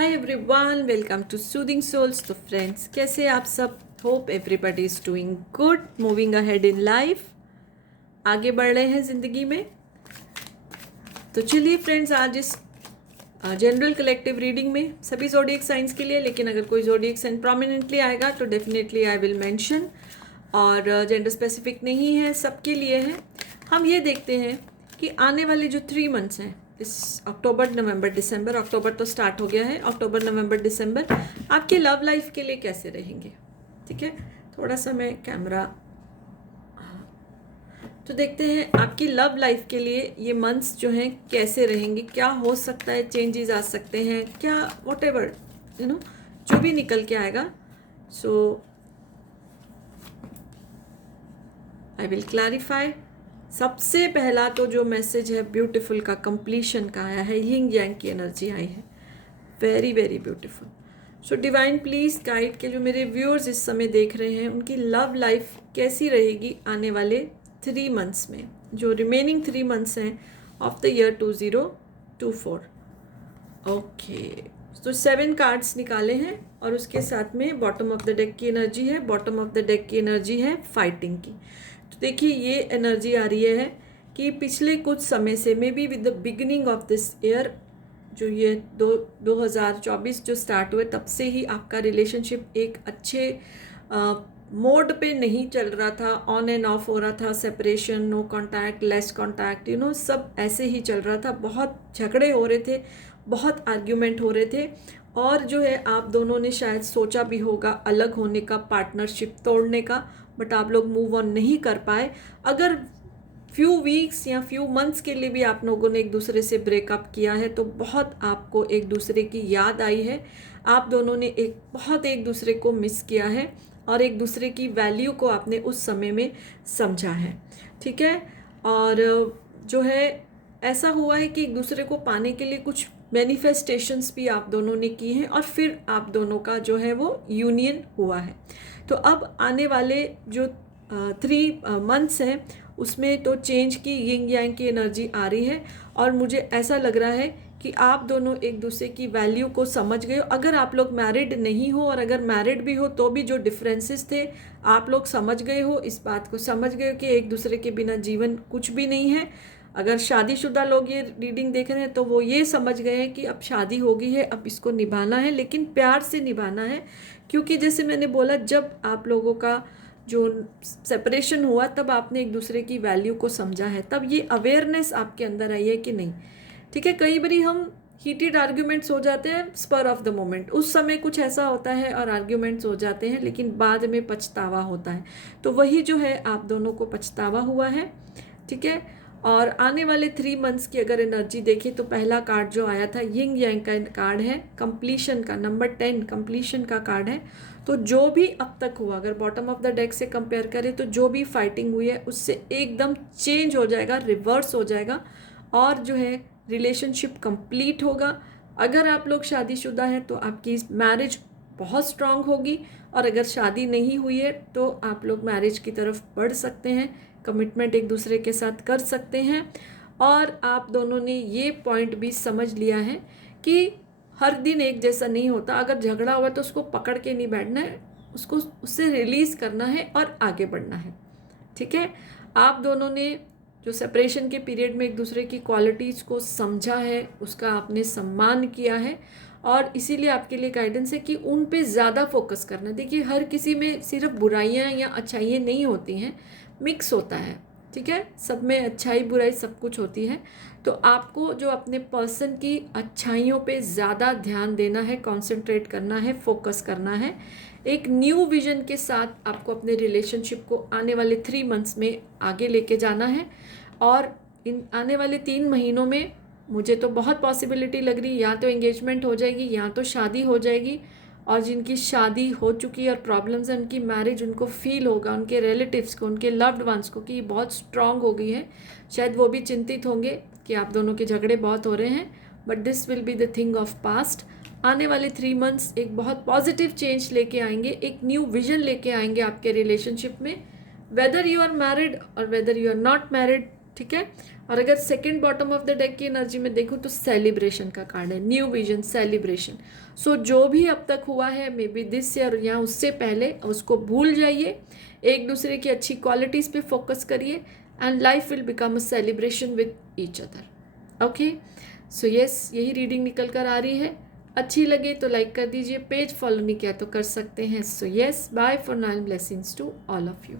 Hi everyone, welcome to soothing souls. तो friends, कैसे आप सब? Hope everybody is doing good, moving ahead in life, आगे बढ़ रहे हैं ज़िंदगी में। तो चलिए फ्रेंड्स, आज इस जनरल कलेक्टिव रीडिंग में सभी जोडिएक साइंस के लिए, लेकिन अगर कोई जोडिएक साइन प्रोमिनेंटली आएगा तो डेफिनेटली आई विल मेंशन, और जेंडर स्पेसिफिक नहीं है, सबके लिए है। हम ये देखते हैं कि आने वाले जो 3 मंथ्स हैं, इस अक्टूबर नवंबर दिसंबर, अक्टूबर तो स्टार्ट हो गया है, अक्टूबर नवंबर दिसंबर आपके लव लाइफ के लिए कैसे रहेंगे। ठीक है, थोड़ा सा मैं कैमरा, तो देखते हैं आपकी लव लाइफ के लिए ये मंथ्स जो हैं कैसे रहेंगे, क्या हो सकता है, चेंजेस आ सकते हैं क्या, वॉट एवर जो भी निकल के आएगा। सो आई विल क्लैरिफाई। सबसे पहला तो जो मैसेज है ब्यूटीफुल का, कंप्लीशन का आया है, यिंग यांग की एनर्जी आई है, very very beautiful. So divine please guide के जो मेरे व्यूअर्स इस समय देख रहे हैं, उनकी लव लाइफ कैसी रहेगी आने वाले 3 मंथ्स में, जो रिमेनिंग 3 मंथ्स हैं ऑफ द ईयर 2024। ओके, तो 7 कार्ड्स निकाले हैं और उसके साथ में बॉटम ऑफ द डेक की एनर्जी है। बॉटम ऑफ द डेक की एनर्जी है फाइटिंग की। तो देखिए, ये एनर्जी आ रही है कि पिछले कुछ समय से, may be with the beginning of this year, जो ये 2024 जो स्टार्ट हुए, तब से ही आपका रिलेशनशिप एक अच्छे मोड पे नहीं चल रहा था, ऑन एंड ऑफ हो रहा था, separation, no contact, less contact, सब ऐसे ही चल रहा था। बहुत झगड़े हो रहे थे, बहुत आर्ग्यूमेंट हो रहे थे, और जो है आप दोनों ने शायद सोचा भी होगा अलग होने का, पार्टनरशिप तोड़ने का, बट आप लोग मूव ऑन नहीं कर पाए। अगर फ्यू वीक्स या फ्यू मंथ्स के लिए भी आप लोगों ने एक दूसरे से ब्रेकअप किया है, तो बहुत आपको एक दूसरे की याद आई है। आप दोनों ने बहुत एक दूसरे को मिस किया है, और एक दूसरे की वैल्यू को आपने उस समय में समझा है। ठीक है, और जो है ऐसा हुआ है कि एक दूसरे को पाने के लिए कुछ मैनिफेस्टेशंस भी आप दोनों ने की हैं, और फिर आप दोनों का जो है वो यूनियन हुआ है। तो अब आने वाले जो 3 मंथ्स हैं, उसमें तो चेंज की, यिंग यांग की एनर्जी आ रही है, और मुझे ऐसा लग रहा है कि आप दोनों एक दूसरे की वैल्यू को समझ गए हो। अगर आप लोग मैरिड नहीं हो, और अगर मैरिड भी हो तो भी जो डिफरेंसेस थे आप लोग समझ गए हो, इस बात को समझ गए हो कि एक दूसरे के बिना जीवन कुछ भी नहीं है। अगर शादीशुदा लोग ये रीडिंग देख रहे हैं तो वो ये समझ गए हैं कि अब शादी हो गई है, अब इसको निभाना है, लेकिन प्यार से निभाना है। क्योंकि जैसे मैंने बोला, जब आप लोगों का जो सेपरेशन हुआ तब आपने एक दूसरे की वैल्यू को समझा है, तब ये अवेयरनेस आपके अंदर आई है कि नहीं। ठीक है, कई बारी हम हीटेड आर्ग्यूमेंट्स हो जाते हैं स्पर ऑफ द मोमेंट, उस समय कुछ ऐसा होता है और आर्ग्यूमेंट्स हो जाते हैं, लेकिन बाद में पछतावा होता है। तो वही जो है आप दोनों को पछतावा हुआ है। ठीक है, और आने वाले 3 मंथ्स की अगर एनर्जी देखें तो पहला कार्ड जो आया था यिंग यांग का कार्ड है, कंप्लीशन का, नंबर 10 कंप्लीशन का कार्ड है। तो जो भी अब तक हुआ, अगर बॉटम ऑफ द डेक से कंपेयर करें तो जो भी फाइटिंग हुई है उससे एकदम चेंज हो जाएगा, रिवर्स हो जाएगा, और जो है रिलेशनशिप कंप्लीट होगा। अगर आप लोग शादीशुदा हैं तो आपकी मैरिज बहुत स्ट्रांग होगी, और अगर शादी नहीं हुई है तो आप लोग मैरिज की तरफ बढ़ सकते हैं, कमिटमेंट एक दूसरे के साथ कर सकते हैं। और आप दोनों ने ये पॉइंट भी समझ लिया है कि हर दिन एक जैसा नहीं होता। अगर झगड़ा हुआ तो उसको पकड़ के नहीं बैठना है, उसको उससे रिलीज़ करना है और आगे बढ़ना है। ठीक है, आप दोनों ने जो सेपरेशन के पीरियड में एक दूसरे की क्वालिटीज़ को समझा है, उसका आपने सम्मान किया है, और इसीलिए आपके लिए गाइडेंस है कि उन पे ज़्यादा फोकस करना। देखिए, हर किसी में सिर्फ बुराइयां या अच्छाइयाँ नहीं होती हैं, मिक्स होता है। ठीक है, सब में अच्छाई बुराई सब कुछ होती है। तो आपको जो अपने पर्सन की अच्छाइयों पे ज़्यादा ध्यान देना है, कंसंट्रेट करना है, फोकस करना है। एक न्यू विजन के साथ आपको अपने रिलेशनशिप को आने वाले 3 मंथ्स में आगे लेके जाना है। और इन आने वाले 3 महीनों में मुझे तो बहुत पॉसिबिलिटी लग रही है, या तो एंगेजमेंट हो जाएगी या तो शादी हो जाएगी। और जिनकी शादी हो चुकी है और प्रॉब्लम्स हैं, उनकी मैरिज उनको फील होगा, उनके रिलेटिव्स को, उनके लव्ड वंस को, कि ये बहुत स्ट्रांग हो गई है। शायद वो भी चिंतित होंगे कि आप दोनों के झगड़े बहुत हो रहे हैं, but this will be the thing of past. आने वाले 3 मंथ्स एक बहुत पॉजिटिव चेंज लेके आएंगे, एक न्यू विजन लेके आएंगे आपके रिलेशनशिप में। वेदर यू आर मैरिड और whether you are not married, ठीक है। और अगर second bottom of the deck की एनर्जी में देखूँ तो सेलिब्रेशन का कार्ड है, न्यू विजन, सेलिब्रेशन। सो जो भी अब तक हुआ है मे बी दिस ईयर या उससे पहले, उसको भूल जाइए, एक दूसरे की अच्छी क्वालिटीज़ पे फोकस करिए and life will become a celebration with each other. Okay, so yes, यही रीडिंग निकल कर आ रही है। अच्छी लगे तो लाइक कर दीजिए, पेज फॉलो नहीं किया तो कर सकते हैं। So yes, bye for now, blessings to all of you.